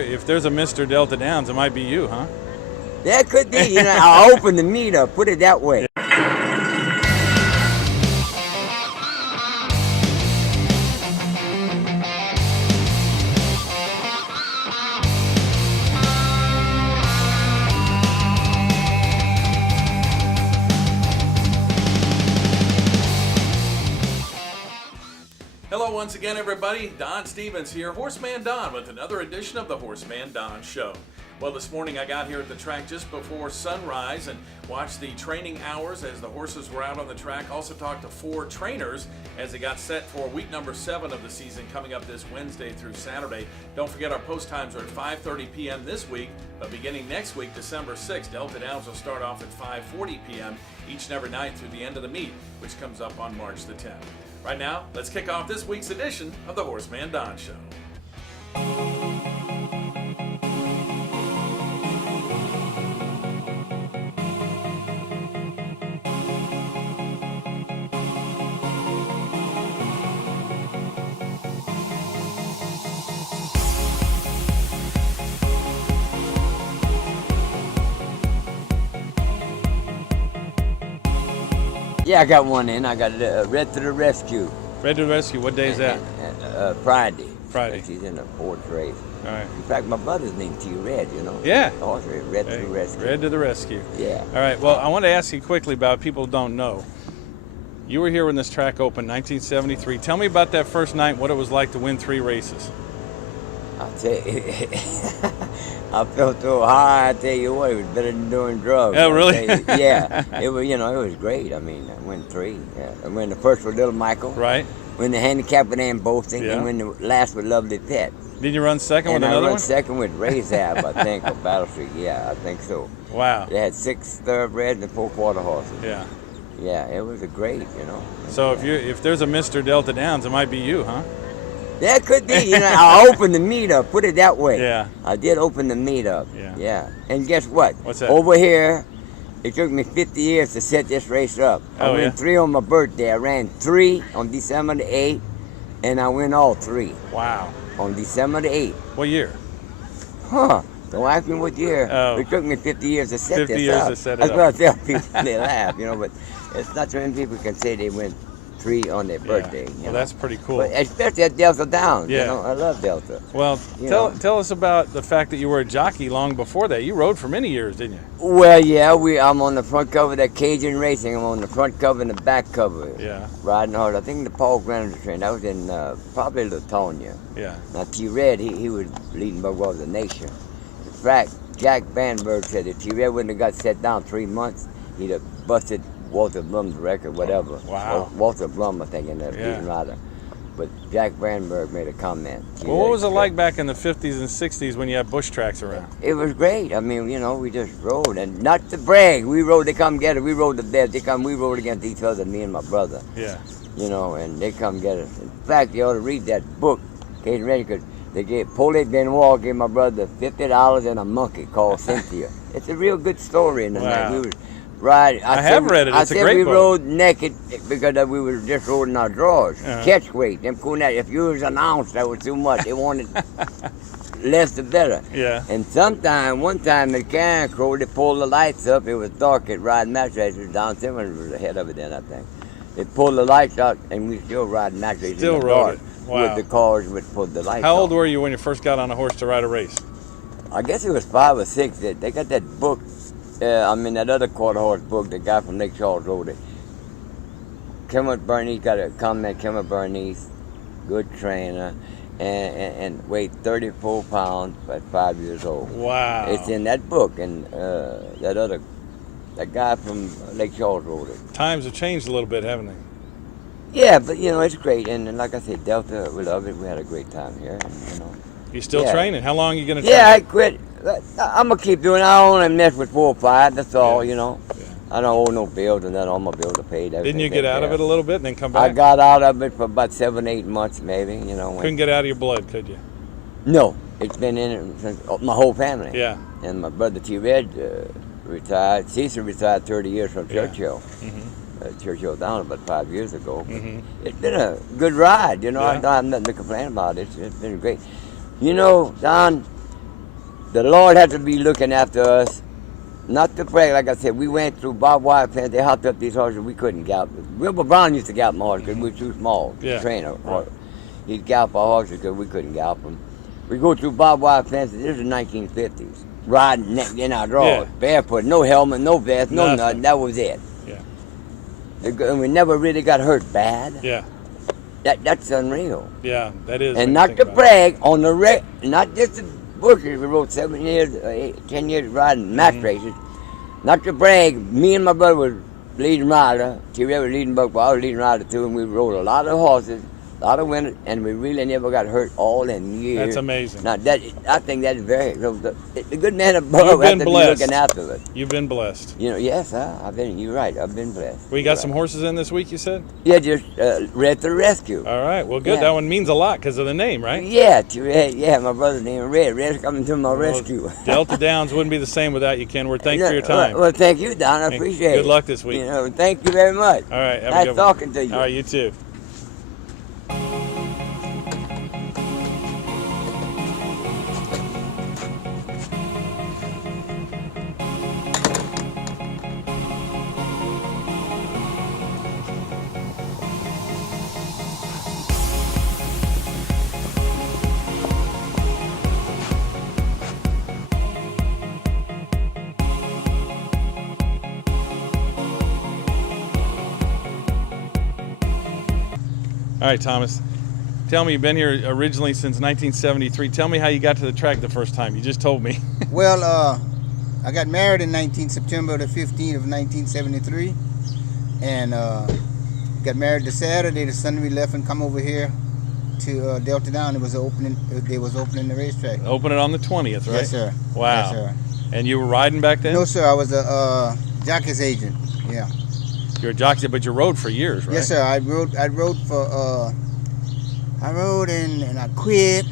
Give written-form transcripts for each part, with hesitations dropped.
If there's a Mr. Delta Downs, it might be you, huh? That could be. I'll open the meet up, put it that way. Hello once again, everybody. Don Stevens here, HorseManDon, with another edition of the HorseManDon Show. Well, this morning I got here at the track just before sunrise and watched the training hours as the horses were out on the track. Also talked to 4 trainers as they got set for week number 7 of the season coming up this Wednesday through Saturday. Don't forget our post times are at 5:30 p.m. this week, but beginning next week, December 6th, Delta Downs will start off at 5:40 p.m. each and every night through the end of the meet, which comes up on March the 10th. Right now, let's kick off this week's edition of the HorseManDon Show. Yeah, I got one in. I got Red to the Rescue. Red to the Rescue, what day is that? Friday. Friday. She's in the 4th race. All right. In fact, my brother's named T. Red, you know? Yeah. Horse Red to the Rescue. Red to the Rescue. Yeah. All right, well, I want to ask you quickly about people who don't know. You were here when this track opened, 1973. Tell me about that first night, what it was like to win 3 races. I'll tell you, I felt so high. I tell you what, it was better than doing drugs. Oh, really? Yeah, it was. It was great. I mean, I won 3. Yeah, I won the first with Little Michael. Right. Win the handicap with Ann Boasting, Yeah. and win the last with Lovely Pet. Did you run second And with I another run one? second with Razab, I think, or Battle Street. Yeah, I think so. Wow. They had 6 thoroughbreds and 4 quarter horses. Yeah. Yeah, it was a great, So if there's a Mr. Delta Downs, it might be you, huh? That could be. I'll open the meet up, put it that way. Yeah. I did open the meet up. Yeah. And guess what? What's that? Over here, it took me 50 years to set this race up. I Oh, ran yeah? 3 on my birthday. I ran 3 on December the 8th, and I win all 3 Wow. on December the 8th. What year? Huh. Don't ask me what year. Oh. It took me 50 years to set 50 this years up. to set it That's up. what I tell people. They laugh, but it's not too many people can say they went 3 on their birthday. Well, that's pretty cool. But especially at Delta Downs. Yeah. I love Delta. Well, You tell know. us about the fact that you were a jockey long before that. You rode for many years, didn't you? Well, yeah, I'm on the front cover of that Cajun Racing. I'm on the front cover and the back cover. Yeah. Riding hard. I think the Paul Granger train. That was in probably Latonia. Yeah. Now, T-Red, he was leading Bug of the nation. In fact, Jack Vandenberg said if T-Red wouldn't have got set down 3 months, he'd have busted Walter Blum's record, whatever. Wow. Walter Blum, I think, ended up Yeah. beating Ryder. But Jack Vandenberg made a comment. Well, what was it like back in the 50s and 60s when you had bush tracks around? It was great. I mean, we just rode. And not to brag, we rode, they come get us. We rode the best. We rode against each other, me and my brother. Yeah. And they come get us. In fact, you ought to read that book, Cajun Racing, because they gave, Paulie Benoit gave my brother $50 and a monkey called Cynthia. It's a real good story in the Wow. night. We would ride. I have read it. It's a I said great we book. rode naked because we were just rolling our drawers. Uh-huh. Catch weight. Them cool night. If you was an ounce, that was too much. They wanted less the better. Yeah. And one time at Camejo, they pulled the lights up. It was dark at Riding Match Racers. Don Simmons was ahead of it then, I think. They pulled the lights out, and we still riding match races Still in the rode dark it. Wow. with the cars would put the lights How old on. were you when you first got on a horse to ride a race? I guess it was 5 or 6. They got that book, that other quarter horse book, the guy from Lake Charles wrote it. Kenward Bernis got a comment, Kenward Bernis, good trainer, and weighed 34 pounds at 5 years old. Wow. It's in that book, and that guy from Lake Charles wrote it. Times have changed a little bit, haven't they? Yeah, but it's great, and like I said, Delta, we love it. We had a great time here, and. You still Yeah. training? How long are you going to train? Yeah, I quit. I'm gonna keep doing it. I only mess with 4 or 5. That's all, Yeah. I don't owe no bills, and then all my bills are paid. Didn't you get out of it a little bit and then come I back? got out of it for about 7, 8 months, maybe. Couldn't get out of your blood, could you? No, it's been in it since my whole family. Yeah. And my brother T-Red retired. Cecil retired 30 years from Yeah. Churchill. Churchill down about 5 years ago. Mhm. It's been a good ride, Yeah. I don't have nothing to complain about. It's been great. Don, The Lord had to be looking after us. Not to brag, like I said, we went through barbed wire fence. They hopped up these horses. We couldn't gallop. Wilbur Brown used to gallop my horses because we were too small to train a horse. He'd gallop our horses because we couldn't gallop them. We go through barbed wire fences. This is the 1950s. Riding in our drawers, barefoot, no helmet, no vest, no nothing. That was it. Yeah. And we never really got hurt bad. Yeah. That's unreal. Yeah, that is. And not to brag, on the not just the bushes, we rode 7 years, 10 years riding match races. Not to brag, me and my brother was leading rider. T-Ray was leading buck, but I was leading rider too, and we rode a lot of horses. A lot of winners, and we really never got hurt all in years. That's amazing. Now I think that's very. The good man above has to be looking after it. You've been blessed. You know, yes, you're right. I've been blessed. We got some horses in this week, you said? Yeah, just Red to the Rescue. All right, well, good. Yeah. That one means a lot because of the name, right? Yeah, yeah. My brother's name is Red. Red's coming to my rescue. Delta Downs wouldn't be the same without you, Kenward. Thank you for your time. Well, thank you, Don. I appreciate it. Good luck this week. You know, thank you very much. All right, have nice a good talking one. to you. All right, you too. All right, Thomas, tell me, you've been here originally since 1973. Tell me how you got to the track the first time. You just told me. Well, I got married in September the 15th of 1973, and got married the Saturday. The Sunday we left and come over here to Delta Down. They was opening the racetrack. Open it on the 20th, right? Yes, sir. Wow. Yes, sir. And you were riding back then? No, sir. I was a jockey's agent. Yeah. You're a jockey, but you rode for years, right? Yes, sir. I rode for. I rode and I quit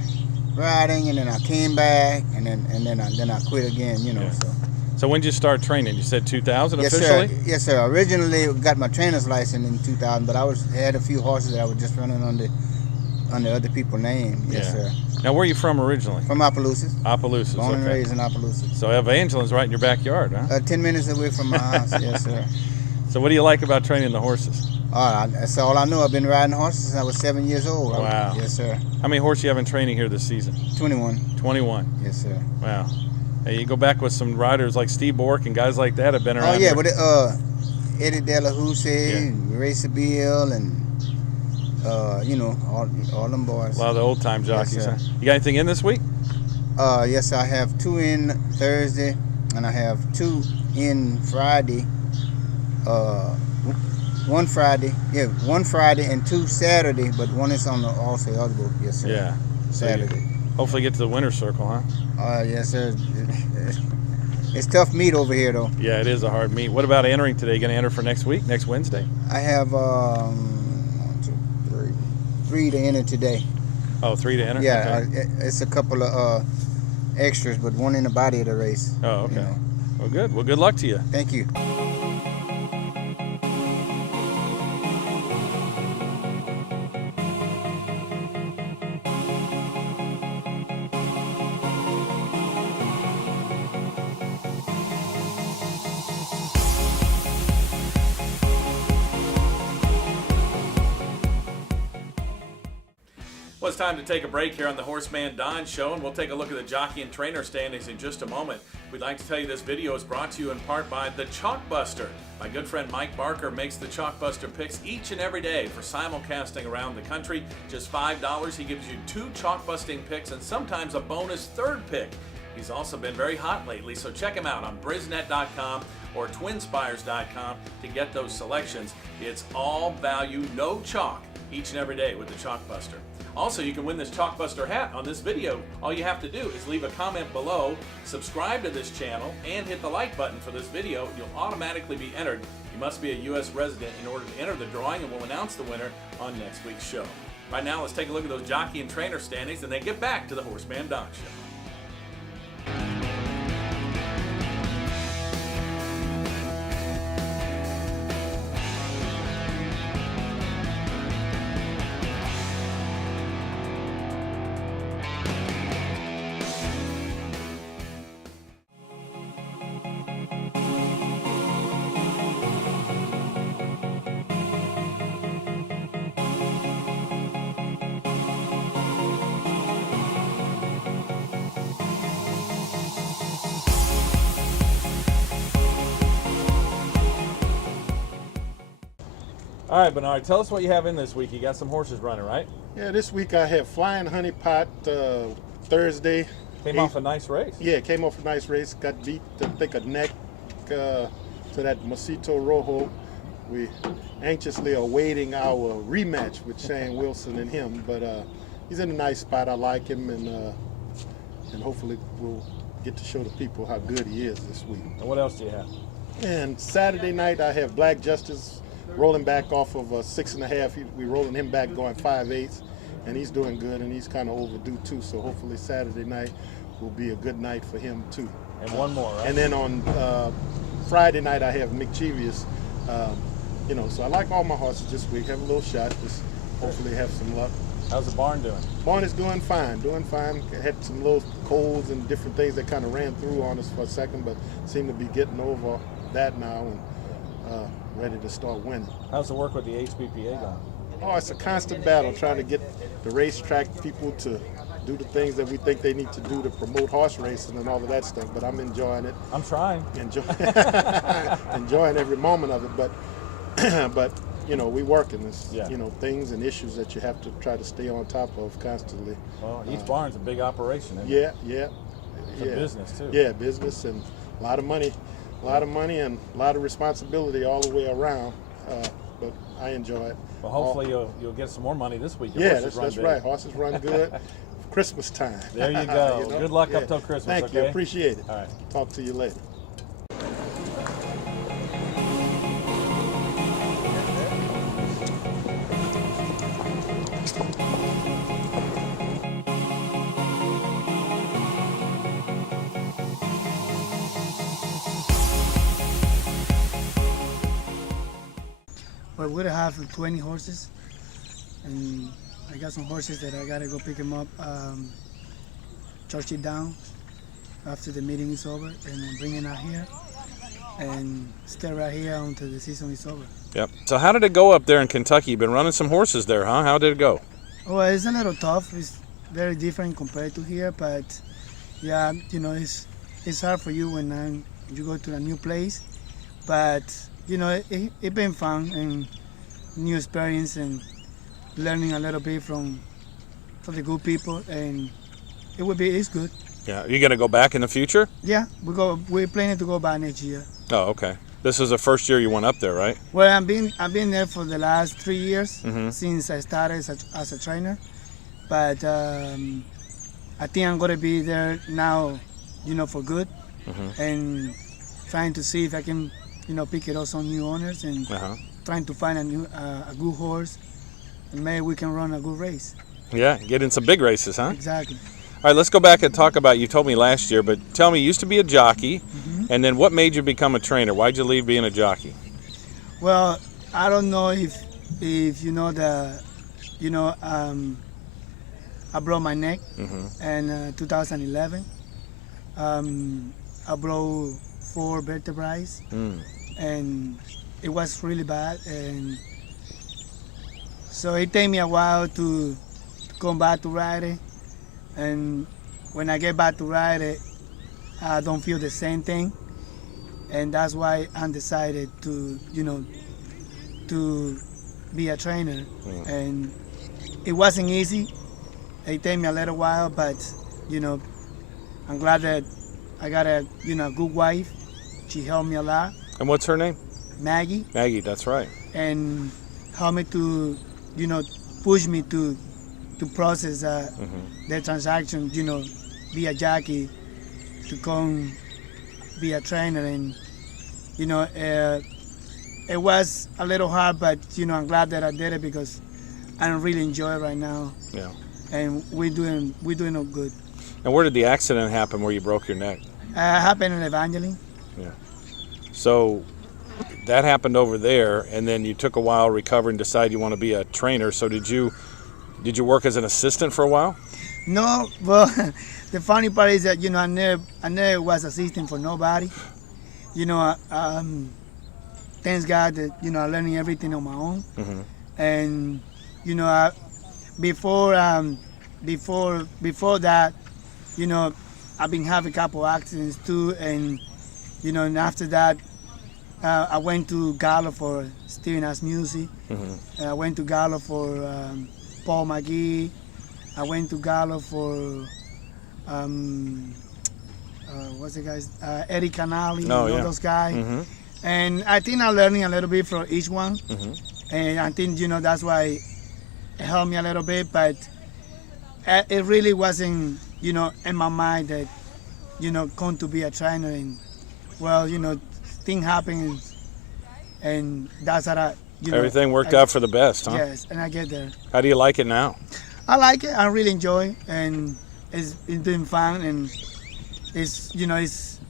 riding, and then I came back, and then I quit again. You know. Yeah. So when did you start training? You said 2000 yes, officially? Sir. Yes, sir. Originally got my trainer's license in 2000, but I had a few horses that I was just running under other people's name. Yes, sir. Now, where are you from originally? From Opelousas. Opelousas. Born and raised in Opelousas. So Evangeline's right in your backyard, huh? 10 minutes away from my house. Yes, sir. So what do you like about training the horses? That's all I know. I've been riding horses since I was 7 years old. Wow. Yes, sir. How many horses you have in training here this season? 21. 21. Yes, sir. Wow. Hey, you go back with some riders like Steve Bork and guys like that have been around. Oh, yeah, here. but Eddie De La Houssaye, Racer Bill, and all them boys. A lot of the old time jockeys. Yes, sir. Huh? You got anything in this week? Yes, I have 2 in Thursday, and I have 2 in Friday. One Friday and 2 Saturday, but one is on the also other book. Yes, sir. Yeah. Saturday. Hopefully get to the winner's circle, huh? Yes, sir. It's tough meat over here, though. Yeah, it is a hard meet. What about entering today? Going to enter for next week, next Wednesday? I have 3 to enter today. Oh, 3 to enter? Yeah, Okay. it's a couple of extras, but one in the body of the race. Oh, okay. You know. Well, good. Well, good luck to you. Thank you. Well, it's time to take a break here on the HorseManDon Show, and we'll take a look at the jockey and trainer standings in just a moment. We'd like to tell you this video is brought to you in part by the Chalkbuster. My good friend Mike Barker makes the Chalkbuster picks each and every day for simulcasting around the country. Just $5, he gives you 2 chalk-busting picks and sometimes a bonus 3rd pick. He's also been very hot lately, so check him out on Brisnet.com or Twinspires.com to get those selections. It's all value, no chalk, each and every day with the Chalkbuster. Also, you can win this Chalkbuster hat on this video. All you have to do is leave a comment below, subscribe to this channel, and hit the like button for this video. You'll automatically be entered. You must be a U.S. resident in order to enter the drawing, and we'll announce the winner on next week's show. Right now, let's take a look at those jockey and trainer standings, and then get back to the HorseManDon Show. All right, Benard, tell us what you have in this week. You got some horses running, right? Yeah, this week I have Flying Honey Pot Thursday. Came off a nice race. Yeah, came off a nice race. Got beat, I think, a neck to that Mosito Rojo. We anxiously awaiting our rematch with Shane Wilson and him, but he's in a nice spot. I like him, and hopefully we'll get to show the people how good he is this week. And what else do you have? And Saturday night I have Black Justice rolling back off of a 6.5. We're rolling him back going 5/8, and he's doing good, and he's kind of overdue too. So hopefully Saturday night will be a good night for him too. And one more, right? And then on Friday night I have Mischievous. So I like all my horses this week. Have a little shot. Just hopefully have some luck. How's the barn doing? Barn is doing fine. Had some little colds and different things that kind of ran through on us for a second, but seem to be getting over that now and ready to start winning. How's the work with the HBPA going? Oh, it's a constant battle trying to get the racetrack people to do the things that we think they need to do to promote horse racing and all of that stuff, but I'm enjoying it. I'm trying. Enjoying every moment of it, but we working. It's, Yeah. things and issues that you have to try to stay on top of constantly. Well, each barn's a big operation, isn't it? Yeah. It's a business, too. Yeah, business and a lot of money and a lot of responsibility all the way around, but I enjoy it. Well, hopefully you'll get some more money this week. Your Yeah, horses run that's big. right. Horses run good. Christmas time. There you go. Good luck up till Christmas. Thank you. Okay? Appreciate it. All right. Talk to you later. Well, we have 20 horses, and I got some horses that I gotta go pick them up, church it down after the meeting is over, and then bring it out here and stay right here until the season is over. Yep. So how did it go up there in Kentucky? You've been running some horses there, huh? How did it go? Well, it's a little tough. It's very different compared to here, but yeah, it's hard for you when you go to a new place, but it's been fun and new experience and learning a little bit from the good people, and it's good. Yeah. Are you going to go back in the future? Yeah, we're planning to go back next year. Oh, okay. This is the first year you went up there, right? Well, I've been there for the last 3 years Mm-hmm. since I started as a trainer, but I think I'm gonna be there now, for good, Mm-hmm. and trying to see if I can, pick it up some new owners and Uh-huh. trying to find a good horse, and maybe we can run a good race. Yeah. Get in some big races, huh? Exactly. All right, let's go back and talk about, you told me last year, but tell me, you used to be a jockey, and then what made you become a trainer? Why'd you leave being a jockey? Well, I don't know if you know I broke my neck in 2011. I broke 4 vertebrae, and it was really bad, and so it took me a while to come back to riding. And when I get back to riding, I don't feel the same thing, and that's why I decided to be a trainer. And it wasn't easy. It took me a little while, but I'm glad that I got a good wife. She helped me a lot. And what's her name? Maggie. Maggie, that's right. And helped me to push me to process the transaction, be a jockey, to come be a trainer. And it was a little hard, but I'm glad that I did it because I really enjoy it right now. Yeah. And we're doing it good. And where did the accident happen where you broke your neck? Happened in Evangeline. Yeah. So that happened over there, and then you took a while to recover and decide you want to be a trainer. So did you work as an assistant for a while? No, well, the funny part is that I never was assistant for nobody. Thanks God that I'm learning everything on my own. And before that, I've been having a couple accidents too, and and after that, I went to Gallo for Stephen Asmussen. I went to Gallo for Paul McGee. I went to Gallo for what's the guys? Eddie Canali, those guys. And I think I'm learning a little bit from each one. And I think, that's why it helped me a little bit, but it really wasn't, in my mind that, going to be a trainer. And, well, things happen, and that's how I, Everything worked out for the best, huh? Yes, and I get there. How do you like it now? I like it. I really enjoy, and it's been fun, and it's it's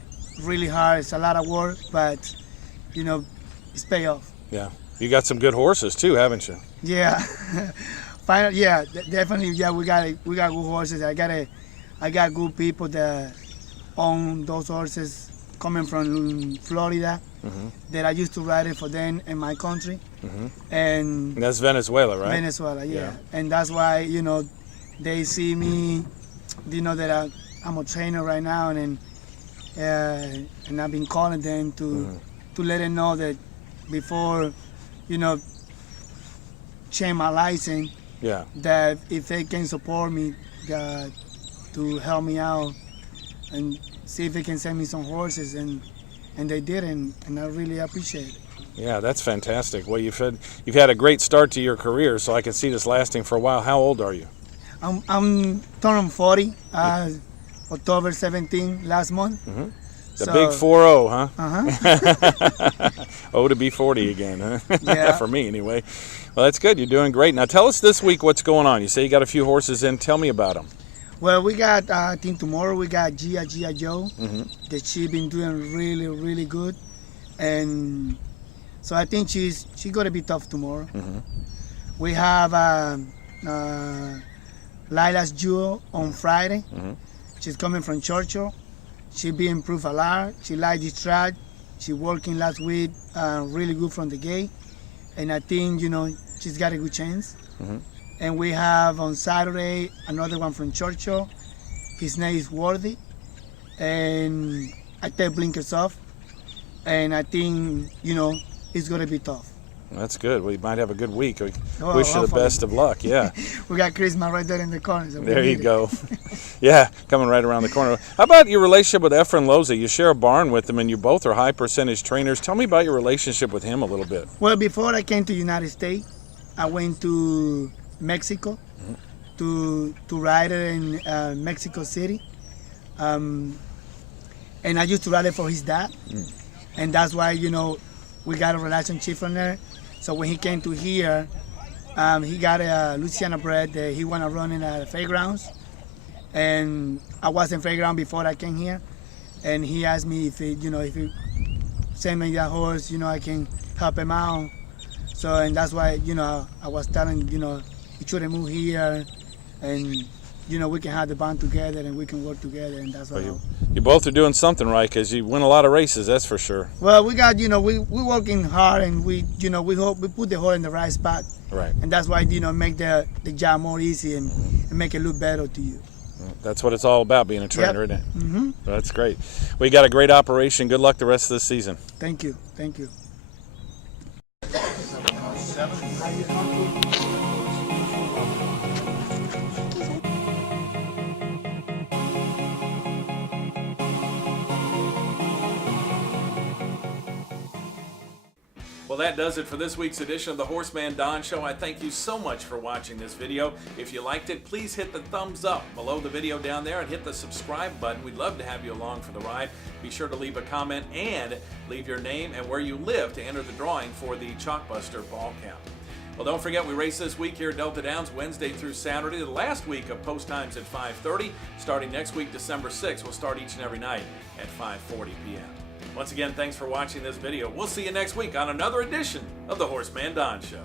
really hard. It's a lot of work, but it's pay off. Yeah, you got some good horses too, haven't you? Yeah, definitely. Yeah, we got good horses. I got good people that own those horses coming from Florida that I used to ride it for them in my country. And that's Venezuela, right? Venezuela, yeah. And that's why, they see me, that I'm a trainer right now, and I've been calling them to let them know that before, change my license, that if they can support me, to help me out and see if they can send me some horses, and they did, and I really appreciate it. Yeah, that's fantastic. Well, you've had a great start to your career, so I can see this lasting for a while. How old are you? I'm turning 40, October 17 last month. The big 4-0, huh? Uh-huh. Oh, to be 40 again, huh? Yeah. For me, anyway. Well, that's good. You're doing great. Now, tell us this week what's going on. You say you got a few horses in. Tell me about them. Well, we got, I think tomorrow we got Gia Joe, that she's been doing really, really good. And so I think she's going to be tough tomorrow. We have Lila's Jewel on Friday. She's coming from Churchill. She be improved a lot. She likes this track. She working last week really good from the gate. And I think, she's got a good chance. And we have on Saturday another one from Churchill. His name is Worthy. And I take blinkers off. And I think, it's going to be tough. That's good. We might have a good week. We Oh, wish you the hopefully. best of luck. Yeah. We got Christmas right there in the corner. So we There you need it. go. Yeah, coming right around the corner. How about your relationship with Efren Loza? You share a barn with him, and you both are high percentage trainers. Tell me about your relationship with him a little bit. Well, before I came to United States, I went to Mexico to ride it in Mexico City. And I used to ride it for his dad. And that's why, we got a relationship from there. So when he came to here, he got a Louisiana bred that he want to run in the fairgrounds. And I was in fairground before I came here. And he asked me if he send me that horse, I can help him out. So, and that's why, I was telling, he shouldn't move here. And, we can have the band together and we can work together. And that's why. You both are doing something right because you win a lot of races, that's for sure. Well, we got, we working hard, and we put the horse in the right spot. Right. And that's why, make the job more easy and make it look better to you. That's what it's all about, being a trainer, Yep. isn't it? That's great. Well, you got a great operation. Good luck the rest of the season. Thank you. Thank you. Well, that does it for this week's edition of the HorseManDon Show. I thank you so much for watching this video. If you liked it, please hit the thumbs up below the video down there and hit the subscribe button. We'd love to have you along for the ride. Be sure to leave a comment and leave your name and where you live to enter the drawing for the Chalkbuster ball count. Well, don't forget, we race this week here at Delta Downs, Wednesday through Saturday. The last week of post times at 5:30. Starting next week, December 6th, we'll start each and every night at 5:40 p.m. Once again, thanks for watching this video. We'll see you next week on another edition of the HorseManDon Show.